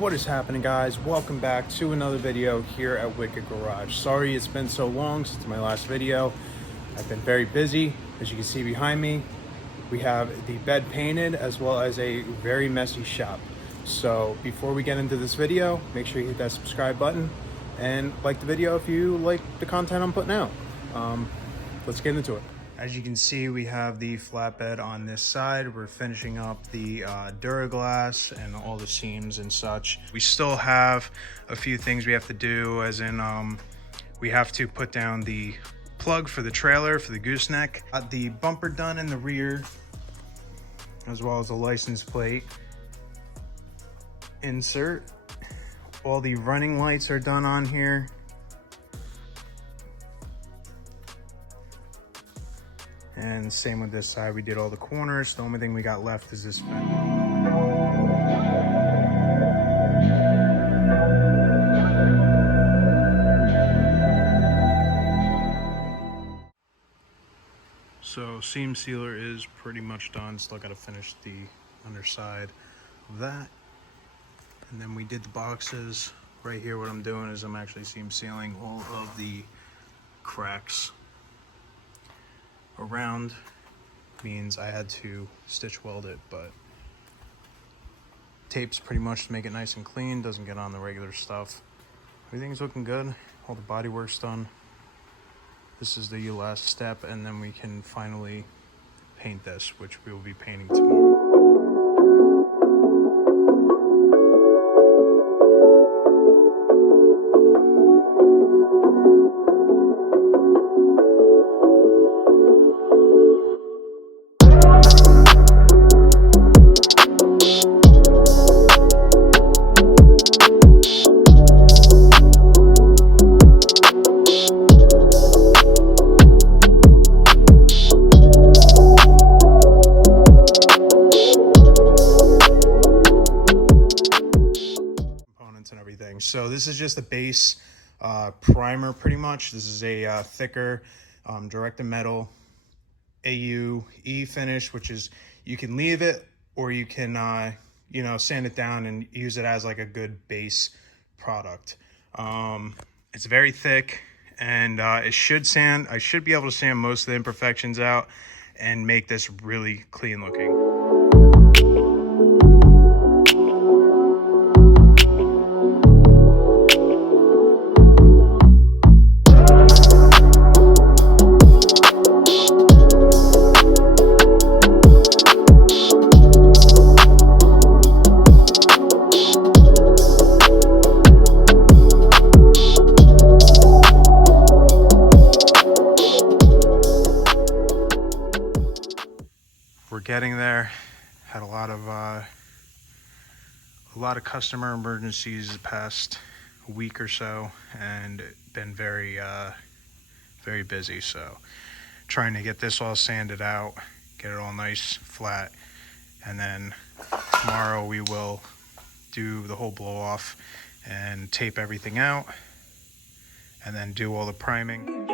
What is happening, guys? Welcome back to another video here at Wicked Garage. Sorry it's been so long since my last video. I've been very busy. As you can see behind me, we have the bed painted as well as a very messy shop. So before we get into this video, make sure you hit that subscribe button and like the video if you like the content I'm putting out. Let's get into it. As you can see, we have the flatbed on this side. We're finishing up the Duraglass and all the seams and such. We still have a few things we have to do, as in we have to put down the plug for the trailer for the gooseneck. Got the bumper done in the rear, as well as the license plate insert. All the running lights are done on here. And same with this side, we did all the corners. The only thing we got left is this fender. So seam sealer is pretty much done. Still got to finish the underside of that. And then we did the boxes. Right here, what I'm doing is I'm actually seam sealing all of the cracks around. Means I had to stitch weld it, but tape's pretty much to make it nice and clean, doesn't get on the regular stuff. Everything's looking good. All the body work's done. This is the last step, and then we can finally paint this, which we will be painting tomorrow. And everything. So this is just a base primer pretty much. This is a thicker directed metal AUE finish, which is, you can leave it or you can you know, sand it down and use it as like a good base product. It's very thick, and it should sand. I should be able to sand most of the imperfections out and make this really clean looking. We're getting there. Had a lot of customer emergencies the past week or so, and been very very busy. So trying to get this all sanded out, get it all nice flat, and then tomorrow we will do the whole blow off and tape everything out, and then do all the priming.